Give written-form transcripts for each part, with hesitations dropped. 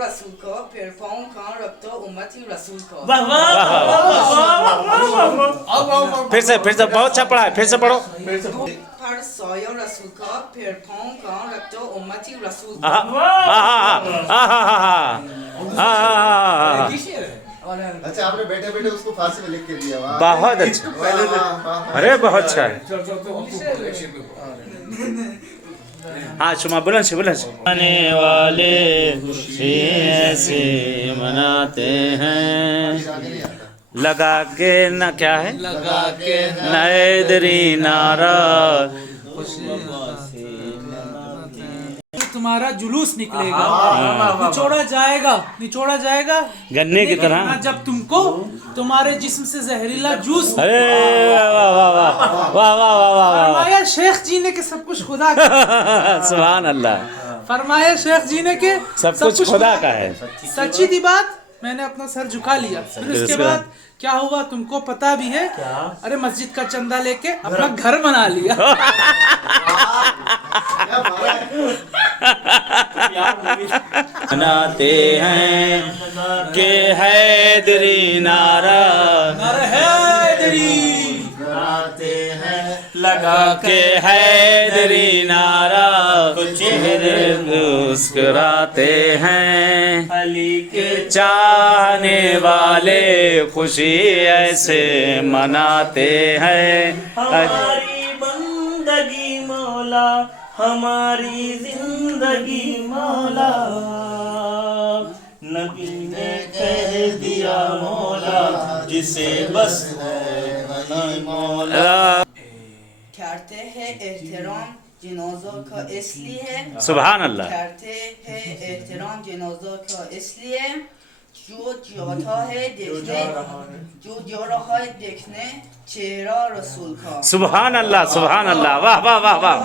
रसूल को फिर पाऊं कहाँ रख दो उम्मती रसूल को। वाह वाह वाह, फिर से बहुत अच्छा पढ़ा है, फिर से पढ़ो। पर सोयो रसूल को फिर पाऊं कहाँ रख दो उम्मती रसूल को। अच्छा, आपने बैठे बैठे उसको फारसी में लिख के दिया। वाह, बहुत अच्छा, अरे बहुत अच्छा है। हाँ शुमा बुलंद से आने वाले खुशी ऐसे मनाते हैं, लगा के न क्या है, लगा के नैदरी नारा। तुम्हारा जुलूस निकलेगा, निचोड़ा जाएगा गन्ने की तरह। लेकिन जब तुमको तुम्हारे जिस्म से जहरीला जूस। अरे वाह वाह वाह वाह वाह वाह वाह। फरमाया शेख जी ने कि सब कुछ खुदा का। सुभान अल्लाह। फरमाया शेख जी ने कि सब कुछ खुदा का है। सच्ची थी बात, मैंने अपना सर झुका लिया। फिर उसके बाद क्या हुआ तुमको पता भी है? अरे मस्जिद का चंदा लेके अपना घर बना लिया। मनाते हैं कि हैदरी नारा, लगा के हैदरी नारा, चेहरे मुस्कुराते हैं, अली के चाहने वाले खुशी ऐसे मनाते हैं। हमारी बंदगी मौला, हमारी जिंदगी मौला, नबी ने कह दिया मौला, जिसे बस है मौला। करते हैं एहतराम जनाज़ों का इसलिए, सुभान अल्लाह। करते हैं एहतराम जनाज़ों का इसलिए, जो जाता है देखने, जो जा रहा है देखने चेहरा रसूल का। सुभान अल्लाह, सुभान अल्लाह, वाह वाह वाह वाह,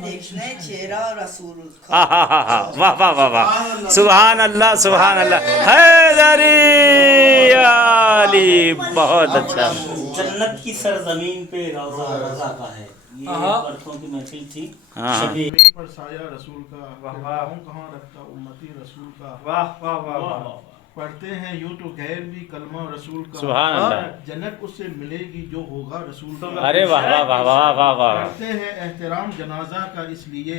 देखने चेहरा रसूल का। वाह वाह वाह वाह वाह, सुभान अल्लाह, सुभान अल्लाह। हैदरी अली, बहुत अच्छा। जन्नत की सरजमीन पे रौज़ा रज़ा का है। ये बरसों की महफिल थी। शबी पर साया रसूल का, कहाँ रखता उम्मती रसूल का। वाह वाह वाह वाह। पढ़ते हैं यूं तो गैर भी कलमा रसूल का। सुभान अल्लाह। जन्नत उससे मिलेगी जो होगा रसूल का। अरे वाह वाह वाह वाह वाह वाह। करते हैं एहतराम जनाजा का इसलिए,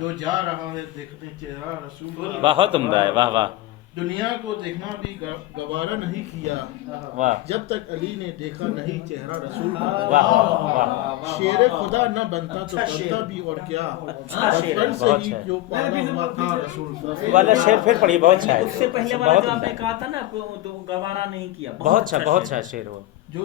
जो जा रहा है देखने चेहरा रसूल का। बहुत उम्दा है, वाह वाह दुनिया को देखना भी गवारा नहीं किया, वाह जब तक अली ने देखा नहीं चेहरा रसूल का। वाह वाह। शेर खुदा न बनता तो बनता भी और क्या, बचपन से ही जो पाला हुआ था रसूल का। वाला शेर फिर पढ़िए, बहुत अच्छा है। उससे पहले वाला जो आपने कहा था ना, तो गवारा नहीं किया। बहुत अच्छा शेर हो। जो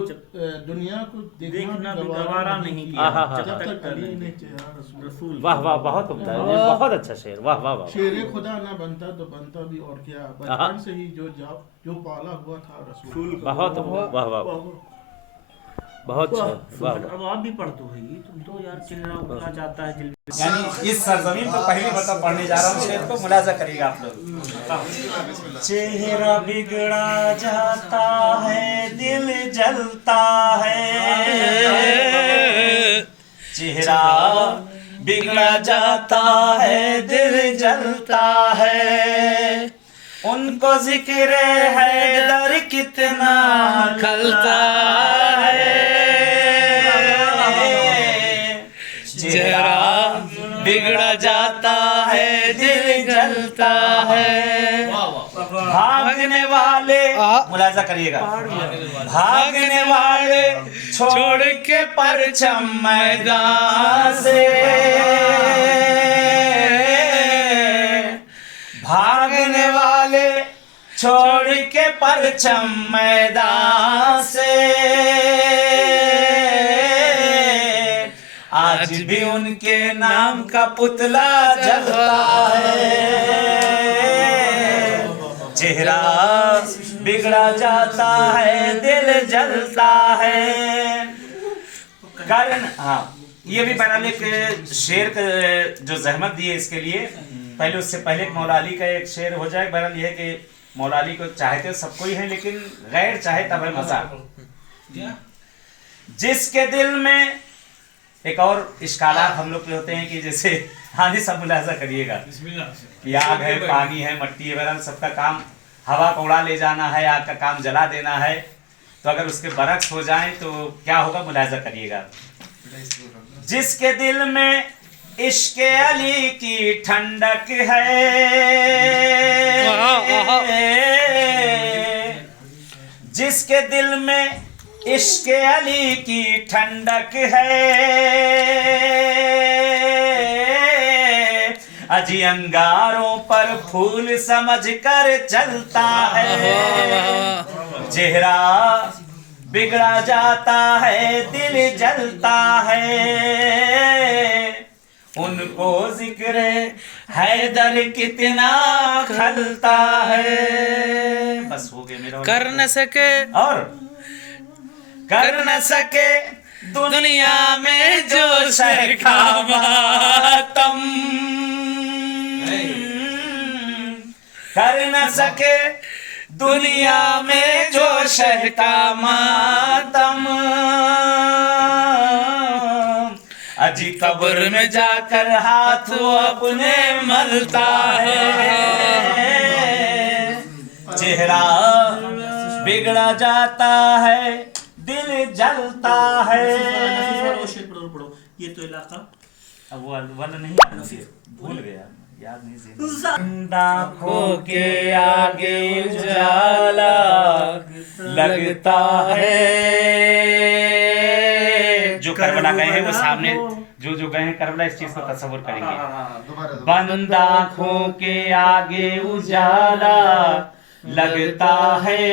दुनिया को देखना भी गवारा नहीं किया, जब तक अली ने चेहरा रसूल। वाह वाह, बहुत उम्दा है, बहुत अच्छा शेर, वाह वाह वाह। शेर खुदा न बनता तो बनता भी और क्या, बचपन से ही जो पाला हुआ था रसूल। बहुत वाह वाह, बहुत अच्छा, वाह। अब आप भी पढ़ दो भाई, तुम तो यार चेहरा उठना चाहता है दिल। यानी इस सरजमीन को पहली बार पढ़ने जा रहा हूँ, शेर को मुलाजा करिएगा आप लोग। चेहरा बिगड़ा जाता है, दिल जलता है, चेहरा बिगड़ा जाता है, दिल जलता है, उनको जिक्र है दर कितना खलता है, चेहरा बिगड़ा जाता है, दिल जलता है, भागने वाले, मुलाजा करिएगा, भागने वाले छोड़ के परचम मैदान से, भागने वाले छोड़ के परचम मैदान से, आज भी उनके नाम का पुतला जलता है, चेहरा बिगड़ा जाता है, दिल जलता है। कारण हाँ, ये भी बहरहाल एक शेर का जो जहमत दी है इसके लिए, पहले उससे पहले मौला अली का एक शेर हो जाए। बहरहाल ये है कि मौला अली को चाहते सबको ही है, लेकिन गैर चाहे तब है मजा। जिसके दिल में एक और इश्कालात हम लोग के होते हैं कि जैसे हाँ सब मुलाजा करिएगा कि आग है, पानी है, मट्टी है, वगैरह सबका काम, हवा को उड़ा ले जाना है, आग का काम जला देना है। तो अगर उसके बरक्स हो जाए तो क्या होगा, मुलाजा करिएगा। जिसके दिल में इश्क अली की ठंडक है, जिसके दिल में इश्क अली की ठंडक है, अजी अंगारों पर फूल समझ कर चलता है, चेहरा बिगड़ा जाता है, दिल जलता है, उनको जिक्र हैदर कितना खलता है। बस हो गया मेरा। कर न सके और कर न सके दुनिया में जो शहर का मातम, कर न सके दुनिया में जो शहर का मातम, अजी कब्र में जाकर हाथ वो अपने मलता है, चेहरा बिगड़ा जाता है, दिल जलता है। ये तो इलाका अब वो वाला नहीं भूल गया, याद नहीं। आँखों के आगे उजाला लगता है, जो करबला गए हैं वो सामने जो गए हैं करबला, इस चीज को तस्वुर करेंगे। बंद आँखों के आगे उजाला लगता है,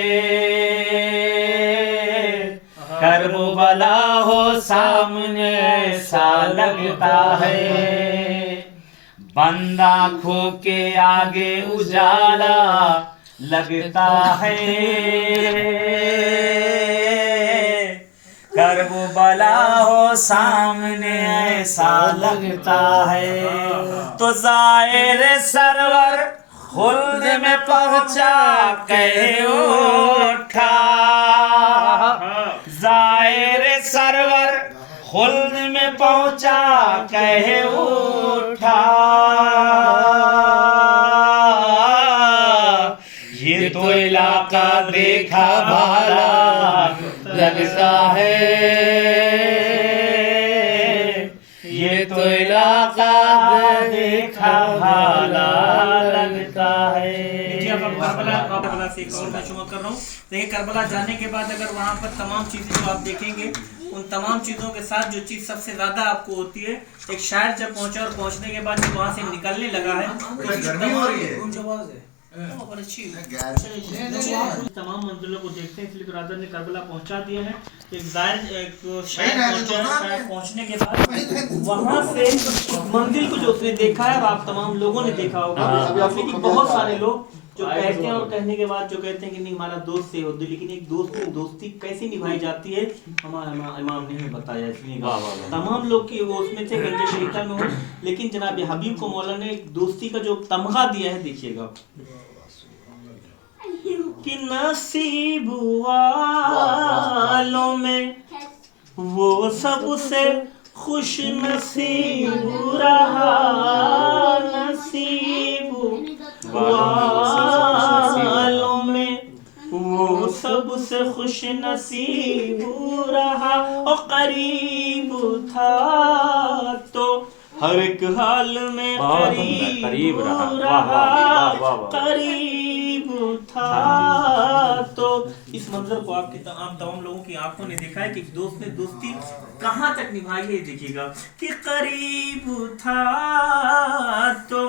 करबला हो सामने ऐसा लगता है, बंद आँखों के आगे उजाला लगता है, करबला हो सामने ऐसा लगता है। तो ज़ाहिर सरवर खुल्द में पहुंचा कहे उठा, ज़ाहिर सरवर खुल्द में पहुंचा कहे उठा, ये तो इलाका देखा भाला लगता है, ये तो इलाका देखा भाला लगता है। करबला से एक और मैं शुरू कर रहा हूँ। देखिए करबला जाने के बाद अगर वहाँ पर तमाम चीजें जो आप देखेंगे, उन तमाम चीजों के साथ जो चीज सबसे ज्यादा आपको होती है, एक शायर जब पहुंचा और पहुंचने के बाद जब वहाँ से निकलने लगा है तमाम मंजिलों को देखते हैं, इसलिए ब्रदर ने करबला पहुंचा दिया है। एक शायर पहुंचने के बाद वहाँ से मंजिल को जो उसने देखा है, आप तमाम लोगों ने देखा होगा, लेकिन बहुत सारे लोग जो कहते हैं और कहने के बाद जो कहते हैं कि नहीं हमारा दोस्त से होती, लेकिन एक दोस्त में दोस्ती कैसे निभाई जाती है हमारा इमाम ने हमें बताया। इसलिए तमाम लोग की वो उसमें थे गंजे शरीका में हो, लेकिन जनाब हबीब को मौला ने एक दोस्ती का जो तमगा दिया है, देखिएगा कि नसीब वालों में वो सबसे खुश नसीब रहा, नसीब वालों में वो सबसे खुश नसीब रहा, और करीब था तो हर एक हाल में करीब रहा, करीब था तो इस मंजर को आपके तमाम लोगों की आंखों ने देखा है कि दोस्त ने दोस्ती कहाँ तक निभाई है। देखिएगा कि करीब था तो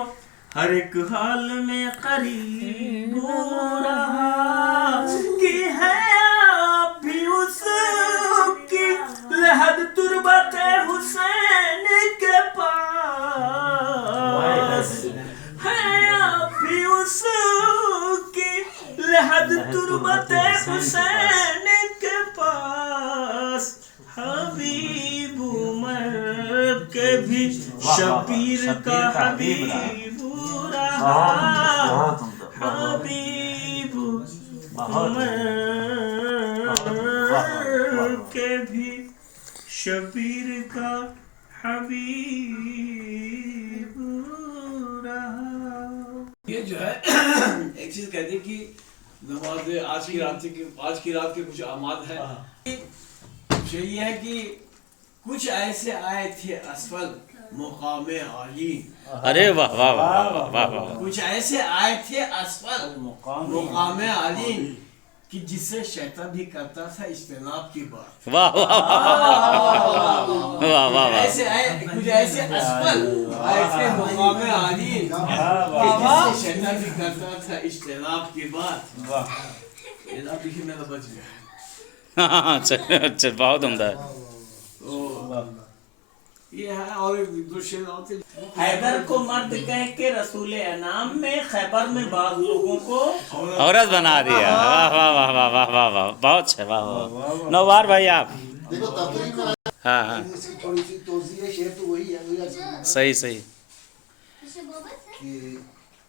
हर एक हाल में करीब रहा, कि है आप भी उसकी लहद तुरबत हुसैन के पास, है आप भी उसकी लहद तुरबत हुसैन के पास, हबीब उमर के भी शबीर का हबीब रहा, हबीब उमर के भी शबीर का हबीब ये जो है एक चीज कहते हैं कि नमाज आज की रात के कुछ आमाद है। ये है कि कुछ ऐसे आए थे असफल मुकामे आली। अरे वाह वाह वाह वाह वाह। कुछ ऐसे आए थे असफल मुकामे आली कि जिससे शैतान भी करता था इज्तिनाब की बात। वाह वाह वाह वाह। ऐसे आए कुछ ऐसे असफल आए थे मुकामे आली कि जिससे शैतान भी करता था इज्तिनाब की बात। वाह ये आप देखिए मेरा बच गया। हाँ अच्छा बहुत उम्दा है। ये है और दो शेर होते। हैदर को मर्द कह के रसूल अनाम में खैबर में बाद लोगों को औरत बना दिया। वाह वाह वाह वाह वाह वाह वाह बहुत अच्छा। वाह वाह नौवार भाई आप। देखो तफरीक में हाँ हाँ थोड़ी सी तोज़ी है, शेर तो वही है। सही सही।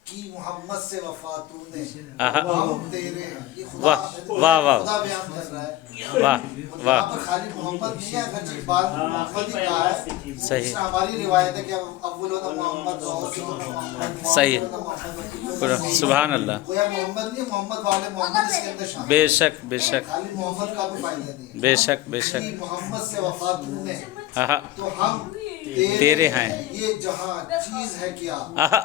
कि मोहम्मद से वफा तूने आहा। हम तेरे हैं। ये खुदा वाह वाह खुदा बयान कर रहा है। वाह वाह यहाँ पर खाली मोहम्मद नहीं है, अगर इकबाल मोहम्मद ही कहा है। सही। इसमें हमारी रिवायत है कि अव्वलुन मोहम्मद व आखिरुन मोहम्मद। सही है। सुभान अल्लाह। कोई मोहम्मद नहीं, मोहम्मद वाले मोहम्मद इसके अंदर शामिल। बेशक बेशक खाली मोहम्मद का भी फायदा नहीं है। बेशक बेशक। कि मोहम्मद से वफा तूने आहा तो हम तेरे हैं। ये जहाँ चीज है क्या आहा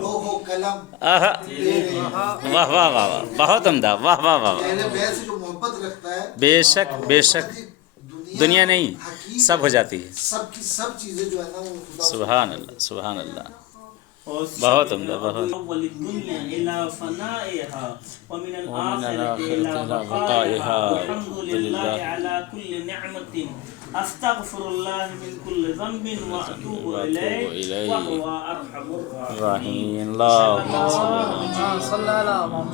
लोहो कलम आहा तेरे। वाह वाह वाह वाह बहुत उम्दा। वाह वाह वाह। पहले बैल से जो मोहब्बत रखता है बेशक बेशक दुनिया नहीं सब हो जाती है। सबकी सब चीजें जो है ना वो खुदा सुभान अल्लाह सुभान अल्लाह बहुत उम्दा बहुत। वलिद्दुनिया इला फनाइहा व मिनल आखिरति आखिरति इला इला बक़ाइहा बक़ाइहा। वल्हम्दुलिल्लाहि अला कुल्ली निअमतिन अस्तगफिरुल्लाह मिन कुल्ली ज़ंबिन व अतूबु इलैहि व हुवा अरहमुर राहीमीन। राहीम अल्लाह सल्लल्लाहु अलैहि